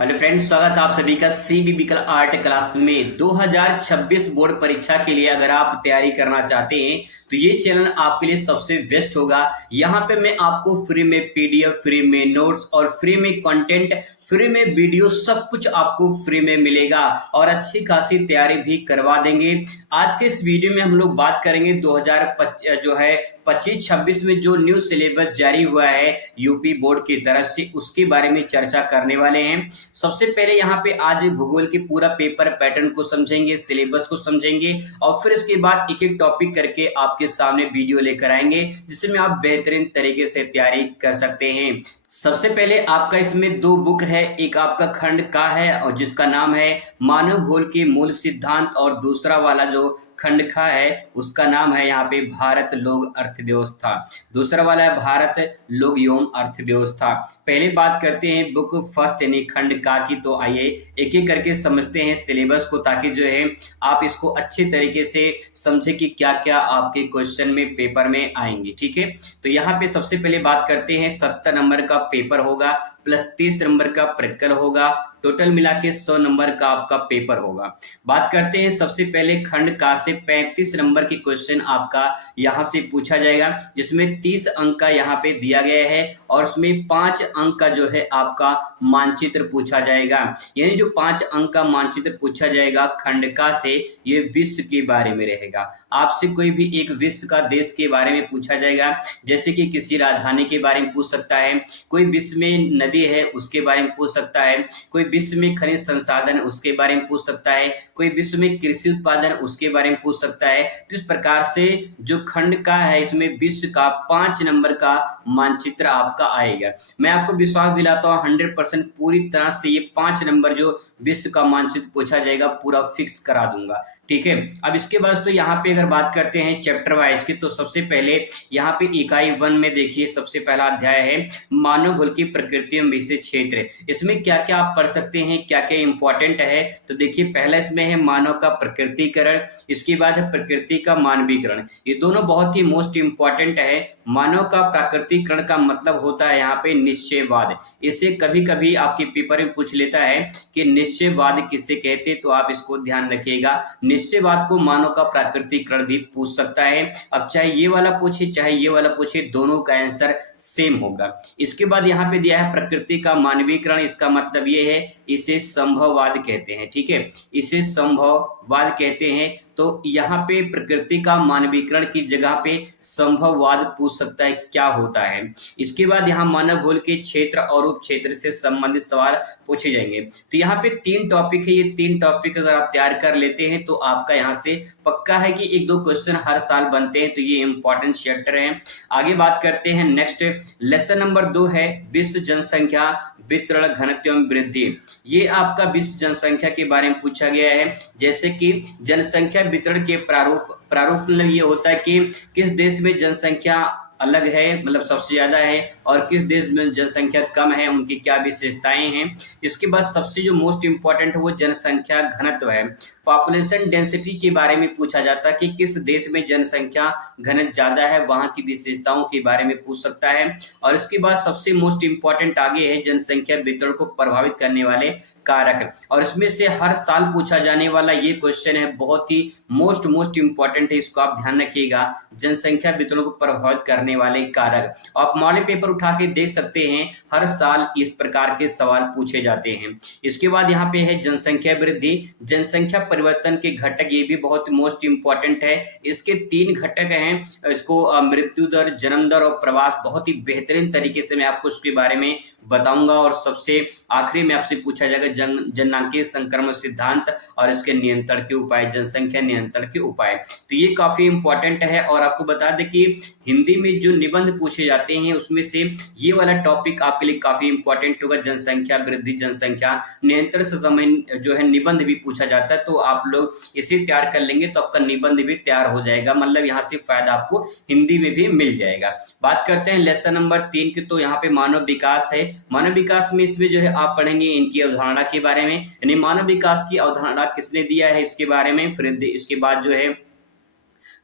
Hello friends, स्वागत है आप सभी का सीबीबीकल आर्ट क्लास में। 2026 बोर्ड परीक्षा के लिए अगर आप तैयारी करना चाहते हैं तो ये चैनल आपके लिए सबसे बेस्ट होगा। यहाँ पे मैं आपको फ्री में पीडीएफ, फ्री में नोट्स और फ्री में कंटेंट, फ्री में वीडियो सब कुछ आपको फ्री में मिलेगा और अच्छी खासी तैयारी भी करवा देंगे। आज के इस वीडियो में हम लोग बात करेंगे 2025 जो है 25-26 में जो न्यू सिलेबस जारी हुआ है यूपी बोर्ड की तरफ से, उसके बारे में चर्चा करने वाले हैं। सबसे पहले यहाँ पे आज भूगोल के पूरा पेपर पैटर्न को समझेंगे, सिलेबस को समझेंगे और फिर इसके बाद एक एक टॉपिक करके आपके सामने वीडियो लेकर आएंगे जिसमें आप बेहतरीन तरीके से तैयारी कर सकते हैं। सबसे पहले आपका इसमें दो बुक है, एक आपका खंड का है और जिसका नाम है मानव भूगोल के मूल सिद्धांत, और दूसरा वाला जो खंड खा है उसका नाम है यहाँ पे भारत लोक अर्थव्यवस्था। दूसरा वाला है भारत लोक एवं अर्थव्यवस्था। पहले बात करते हैं बुक फर्स्ट यानी खंड का की, तो आइए एक एक करके समझते हैं सिलेबस को, ताकि जो है आप इसको अच्छे तरीके से समझे कि क्या क्या आपके क्वेश्चन में पेपर में आएंगे। ठीक है, तो यहाँ पे सबसे पहले बात करते हैं 70 नंबर का पेपर होगा प्लस 30 नंबर का प्रैक्टिकल होगा, टोटल मिला के 100 नंबर का आपका पेपर होगा। बात करते हैं सबसे पहले खंड का से 35 नंबर की क्वेश्चन आपका यहाँ से पूछा जाएगा, जिसमें 30 अंक का यहाँ पे दिया गया है और उसमें 5 अंक का जो है आपका मानचित्र पूछा जाएगा। यानी जो 5 अंक का मानचित्र पूछा जाएगा खंड का से, ये विश्व के बारे में रहेगा। आपसे कोई भी एक विश्व का देश के बारे में पूछा जाएगा, जैसे कि किसी राजधानी के बारे में पूछ सकता है, कोई विश्व में नदी है उसके बारे में पूछ सकता है, कोई विश्व में खनिज संसाधन उसके बारे में पूछ सकता है, कोई विश्व में कृषि उत्पादन उसके बारे में पूछ सकता है। तो इस प्रकार से जो खंड का है इसमें विश्व का 5 नंबर का मानचित्र आपका आएगा। मैं आपको विश्वास दिलाता हूँ 100% पूरी तरह से ये 5 नंबर जो विश्व का मानचित्र पूछा जाएगा पूरा फिक्स करा दूंगा। ठीक है, अब इसके बाद तो यहाँ पे अगर बात करते हैं चैप्टर वाइज की, तो सबसे पहले यहाँ पे इकाई 1 में देखिए सबसे पहला अध्याय है मानव भूगोल की प्रकृति एवं विशेष क्षेत्र। इसमें क्या क्या आप पढ़ सकते हैं, क्या क्या इंपॉर्टेंट है, तो देखिए पहला इसमें है मानव का प्रकृतिकरण, इसके बाद है प्रकृति का मानवीकरण। ये दोनों बहुत ही मोस्ट इंपॉर्टेंट है। मानव का प्राकृतिकरण का मतलब होता है यहाँ पे निश्चयवाद। इसे कभी कभी आपके पेपर में पूछ लेता है कि निश्चयवाद किसे कहते, तो आप इसको ध्यान रखिएगा। निश्चयवाद को मानव का प्राकृतिकरण भी पूछ सकता है। अब चाहे ये वाला पूछे चाहे ये वाला पूछे, दोनों का आंसर सेम होगा। इसके बाद यहाँ पे दिया है प्रकृति का मानवीकरण, इसका मतलब ये है इसे संभववाद कहते हैं। ठीक है, इसे संभववाद कहते हैं। तो यहाँ पे प्रकृति का मानवीकरण की जगह पे संभववाद पूछ सकता है क्या होता है। इसके बाद यहाँ मानव भूगोल के क्षेत्र और उप क्षेत्र से संबंधित सवाल पूछे जाएंगे। तो यहाँ पे 3 टॉपिक है, ये 3 टॉपिक अगर आप तैयार कर लेते हैं तो आपका यहाँ से पक्का है कि 1-2 क्वेश्चन हर साल बनते हैं। तो ये इंपॉर्टेंट चैप्टर है। आगे बात करते हैं नेक्स्ट लेसन नंबर 2 है विश्व जनसंख्या वितरण घनत्व एवं वृद्धि। ये आपका विश्व जनसंख्या के बारे में पूछा गया है। जैसे कि जनसंख्या वितरण के प्रारूप मतलब ये होता है कि किस देश में जनसंख्या अलग है, मतलब सबसे ज्यादा है, और किस देश में जनसंख्या कम है, उनकी क्या विशेषताएं हैं। इसके बाद सबसे जो मोस्ट इंपॉर्टेंट है वो जनसंख्या घनत्व है। पॉपुलेशन डेंसिटी के बारे में पूछा जाता है कि किस देश में जनसंख्या घनत्व ज्यादा है, वहां की विशेषताओं के बारे में पूछ सकता है। और इसके बाद सबसे मोस्ट इंपॉर्टेंट आगे है जनसंख्या वितरण को प्रभावित करने वाले कारक, और इसमें से हर साल पूछा जाने वाला ये क्वेश्चन है, बहुत ही मोस्ट इंपॉर्टेंट है, इसको आप ध्यान रखिएगा। जनसंख्या वितरण को प्रभावित करने वाले कारक आप मॉडल पेपर उठा के देख सकते हैं, हर साल इस प्रकार के सवाल पूछे जाते हैं। इसके बाद यहाँ पे है जनसंख्या वृद्धि, जनसंख्या परिवर्तन के घटक, ये भी बहुत मोस्ट इंपॉर्टेंट है। इसके 3 घटक हैं, इसको मृत्यु दर, जन्म दर और प्रवास। बहुत ही बेहतरीन तरीके से मैं आपको इसके बारे में बताऊंगा। और सबसे आखिरी में आपसे पूछा जाएगा जननांकीय संक्रमण सिद्धांत और इसके नियंत्रण के उपाय, जनसंख्या नियंत्रण के उपाय। तो ये काफी इंपॉर्टेंट है। और आपको बता दें कि हिंदी में जो निबंध पूछे जाते हैं उसमें से ये वाला टॉपिक आपके लिए काफी इंपॉर्टेंट होगा। जनसंख्या वृद्धि, जनसंख्या नियंत्रण से संबंधित जो है निबंध भी पूछा जाता है, तो आप लोग इसे तैयार कर लेंगे तो आपका निबंध भी तैयार हो जाएगा। मतलब यहाँ से फायदा आपको हिंदी में भी मिल जाएगा। बात करते हैं लेसन नंबर 3 की, तो यहाँ पे मानव विकास है। मानव विकास में इसमें जो है आप पढ़ेंगे इनकी अवधारणा के बारे में, यानी मानव विकास की अवधारणा किसने दिया है इसके बारे में। फिर इसके बाद जो है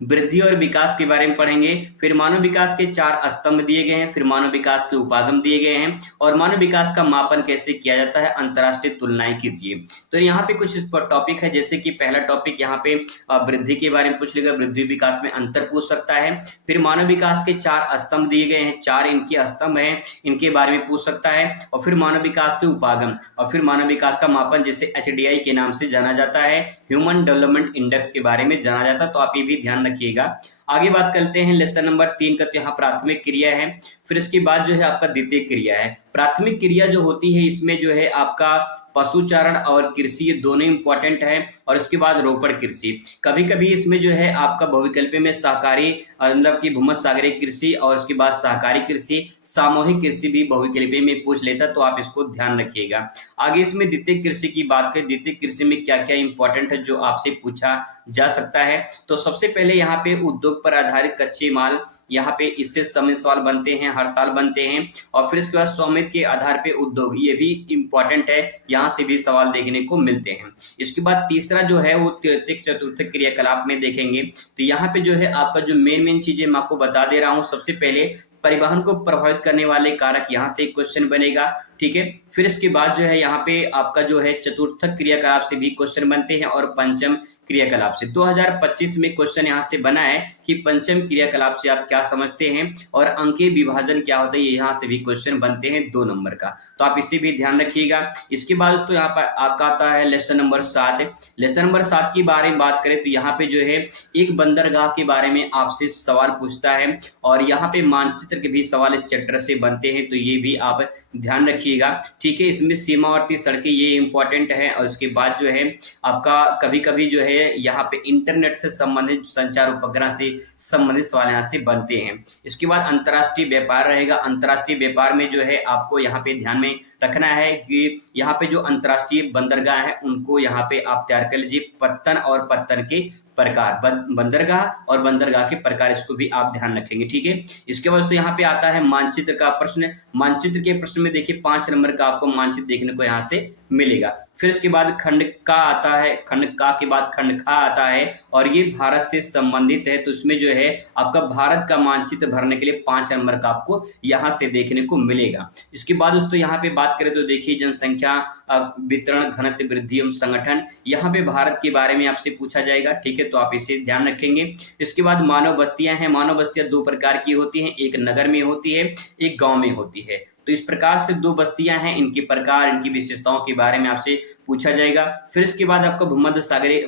वृद्धि और विकास के बारे में पढ़ेंगे। फिर मानव विकास के 4 स्तंभ दिए गए हैं, फिर मानव विकास के उपागम दिए गए हैं और मानव विकास का मापन कैसे किया जाता है, अंतरराष्ट्रीय तुलनाएं कीजिए। तो यहाँ पे कुछ टॉपिक है, जैसे कि पहला टॉपिक यहाँ पे वृद्धि के बारे में पूछ लेगा, वृद्धि विकास में अंतर पूछ सकता है। फिर मानव विकास के 4 स्तंभ दिए गए हैं, 4 इनके स्तंभ हैं, इनके बारे में पूछ सकता है। और फिर मानव विकास के उपागम और फिर मानव विकास का मापन, जिसे HDI के नाम से जाना जाता है, ह्यूमन डेवलपमेंट इंडेक्स के बारे में जाना जाता है। तो आप ये भी ध्यान रखिएगा। आगे बात करते हैं लेसन नंबर 3 का। तो यहाँ प्राथमिक क्रिया है, फिर इसके बाद जो है आपका द्वितीय क्रिया है। प्राथमिक क्रिया जो होती है इसमें जो है आपका पशुचारण और कृषि, ये दोनों इंपॉर्टेंट है। और इसके बाद रोपण कृषि, कभी कभी इसमें जो है आपका बहुविकल्प में सहकारी मतलब की भूमध्य सागरीय कृषि और उसके बाद सहकारी कृषि, सामूहिक कृषि भी बहुविकल्प में पूछ लेता, तो आप इसको ध्यान रखिएगा। आगे इसमें द्वितीय कृषि की बात करें, द्वितीय कृषि में क्या क्या इंपॉर्टेंट है जो आपसे पूछा जा सकता है। तो सबसे पहले यहाँ पे उद्योग पर आधारित कच्चे माल, यहाँ पे इससे समय सवाल बनते हैं, हर साल बनते हैं। और फिर इसके बाद स्वामित्व के आधार पे उद्योग, ये भी इंपॉर्टेंट है, यहाँ से भी सवाल देखने को मिलते हैं। इसके बाद तीसरा जो है वो तृतीयक चतुर्थक क्रियाकलाप में देखेंगे। तो यहाँ पे जो है आपका जो मेन चीजें मैं आपको बता दे रहा हूँ। सबसे पहले परिवहन को प्रभावित करने वाले कारक, यहाँ से एक क्वेश्चन बनेगा, ठीक है। फिर इसके बाद जो है यहाँ पे आपका जो है चतुर्थक क्रियाकलाप से भी क्वेश्चन बनते हैं और पंचम क्रियाकलाप से। 2025 में क्वेश्चन यहाँ से बना है कि पंचम क्रियाकलाप से आप क्या समझते हैं और अंकीय विभाजन क्या होता है, ये यहाँ से भी क्वेश्चन बनते हैं 2 नंबर का, तो आप इसे भी ध्यान रखिएगा। इसके बाद दोस्तों यहाँ पर आपका आता है लेसन नंबर 7। लेसन नंबर 7 के बारे में बात करें तो यहाँ पे जो है एक बंदरगाह के बारे में आपसे सवाल पूछता है और यहाँ पे मानचित्र के भी सवाल इस चैप्टर से बनते हैं, तो ये भी आप ध्यान रखिएगा, ठीक है। इसमें सीमावर्ती सड़कें, ये इंपॉर्टेंट है। और उसके बाद जो है आपका कभी कभी जो है यहाँ पे इंटरनेट से संबंधित, संचार उपग्रह से संबंधित सवाल यहाँ से बनते हैं। इसके बाद अंतर्राष्ट्रीय व्यापार रहेगा। अंतर्राष्ट्रीय व्यापार में जो है आपको यहाँ पे ध्यान में रखना है कि यहाँ पे जो अंतर्राष्ट्रीय बंदरगाह है उनको यहाँ पे आप तैयार कर लीजिए, पत्तन और पत्तन के प्रकार, बंदरगाह और बंदरगाह के प्रकार, इसको भी आप ध्यान रखेंगे, ठीक है। इसके बाद तो यहाँ पे आता है मानचित्र का प्रश्न। मानचित्र के प्रश्न में देखिए 5 नंबर का आपको मानचित्र देखने को यहाँ से मिलेगा। फिर इसके बाद खंड का आता है, खंड का के बाद खंड खा आता है और ये भारत से संबंधित है, तो इसमें जो है आपका भारत का मानचित्र भरने के लिए 5 नंबर का आपको यहाँ से देखने को मिलेगा। इसके बाद दोस्तों यहाँ पे बात करें तो देखिए जनसंख्या वितरण, घनत्व, वृद्धि एवं संगठन, यहाँ पे भारत के बारे में आपसे पूछा जाएगा, ठीक है, तो आप इसे ध्यान रखेंगे। इसके बाद मानव बस्तियां हैं। मानव बस्तियां 2 प्रकार की होती हैं, एक नगर में होती है, एक गांव में होती है। तो इस प्रकार से 2 बस्तियां हैं, इनके प्रकार, इनकी विशेषताओं के बारे में आपसे पूछा जाएगा। फिर इसके बाद आपको भूमध्य सागरीय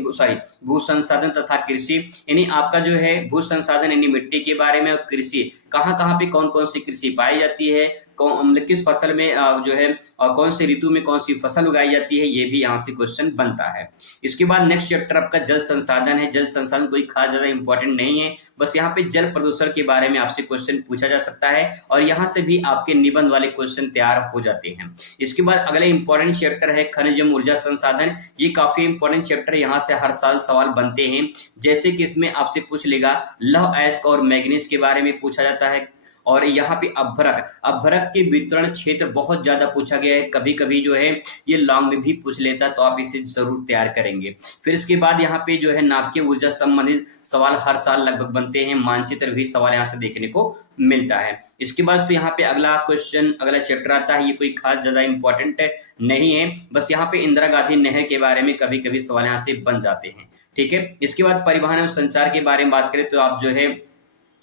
भू संसाधन तथा कृषि, यानी आपका जो है भू संसाधन यानी मिट्टी के बारे में, और कृषि कहाँ पे कौन कौन सी कृषि पाई जाती है, किस फसल में जो है कौन से ऋतु में कौन सी फसल उगाई जाती है, ये भी यहाँ से क्वेश्चन बनता है। इसके बाद नेक्स्ट चैप्टर आपका जल संसाधन है। जल संसाधन कोई खास ज्यादा इंपॉर्टेंट नहीं है, बस यहाँ पे जल प्रदूषण के बारे में आपसे क्वेश्चन पूछा जा सकता है और यहाँ से भी आपके निबंध वाले क्वेश्चन तैयार हो जाते हैं। इसके बाद अगला इंपॉर्टेंट चैप्टर है खनिज एवं ऊर्जा संसाधन। ये काफी इंपॉर्टेंट चैप्टर, यहाँ से हर साल सवाल बनते हैं, जैसे कि इसमें आपसे पूछ लेगा लौह अयस्क और मैग्नीज के बारे में पूछा जाता है। और यहाँ पे अभ्भरक के वितरण क्षेत्र बहुत ज्यादा पूछा गया है, कभी कभी जो है ये लॉन्ग में भी पूछ लेता है, तो आप इसे जरूर तैयार करेंगे। फिर इसके बाद यहाँ पे जो है नाभिकीय ऊर्जा संबंधित सवाल हर साल लगभग बनते हैं, मानचित्र भी सवाल यहाँ से देखने को मिलता है। इसके बाद तो यहाँ पे अगला क्वेश्चन, अगला चैप्टर आता है, ये कोई खास ज्यादा इंपॉर्टेंट नहीं है, बस यहाँ पे इंदिरा गांधी नहर के बारे में कभी कभी सवाल यहाँ से बन जाते हैं, ठीक है। इसके बाद परिवहन एवं संचार के बारे में बात करें तो आप जो है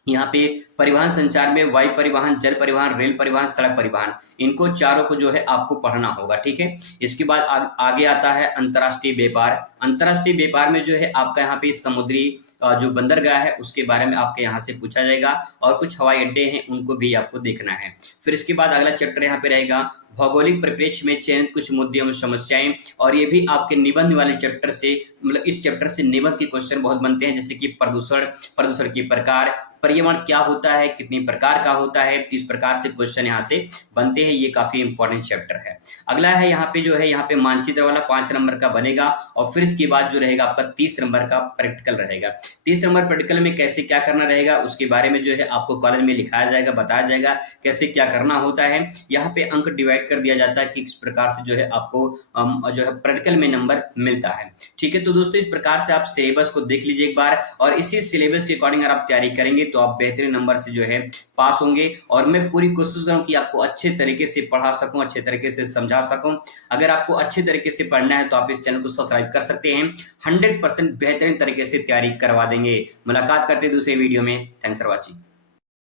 यहाँ पे परिवहन संचार में वायु परिवहन, जल परिवहन, रेल परिवहन, सड़क परिवहन, इनको चारों को जो है आपको पढ़ना होगा, ठीक है। इसके बाद आगे आता है अंतर्राष्ट्रीय व्यापार। अंतर्राष्ट्रीय व्यापार में जो है आपका यहाँ पे समुद्री जो बंदरगाह है उसके बारे में आपके यहाँ से पूछा जाएगा और कुछ हवाई अड्डे हैं उनको भी आपको देखना है। फिर इसके बाद अगला चैप्टर यहाँ पे रहेगा भौगोलिक परिप्रेक्ष्य में चयनित कुछ मुद्दे एवं समस्याएं, और ये भी आपके निबंध वाले चैप्टर से, मतलब इस चैप्टर से निबंध के क्वेश्चन बहुत बनते हैं, जैसे कि प्रदूषण के प्रकार, पर्यावरण क्या होता है, कितनी प्रकार का होता है, किस प्रकार से क्वेश्चन यहाँ से बनते हैं, ये काफी इंपॉर्टेंट चैप्टर है। अगला है यहाँ पे जो है यहाँ पे मानचित्र वाला 5 नंबर का बनेगा और फिर इसके बाद जो रहेगा आपका 30 नंबर का प्रैक्टिकल रहेगा। 30 नंबर प्रैक्टिकल में कैसे क्या करना रहेगा उसके बारे में जो है आपको कॉलेज में लिखाया जाएगा, बताया जाएगा कैसे क्या करना होता है। यहाँ पे अंक डिवाइड कर दिया जाता है कि किस प्रकार से जो है आपको जो है प्रैक्टिकल में नंबर मिलता है। ठीक है, तो दोस्तों इस प्रकार से आप सिलेबस को देख लीजिए एक बार, और इसी सिलेबस के अकॉर्डिंग अगर आप तैयारी करेंगे तो आप बेहतरीन नंबर से जो है पास होंगे। और मैं पूरी कोशिश करूं कि आपको अच्छे तरीके से पढ़ा सकूं, अच्छे तरीके से समझा सकूं। अगर आपको अच्छे तरीके से पढ़ना है तो आप इस चैनल को सब्सक्राइब कर सकते हैं। 100% बेहतरीन तरीके से तैयारी करवा देंगे। मुलाकात करते हैं दूसरे वीडियो में। Thanks for watching.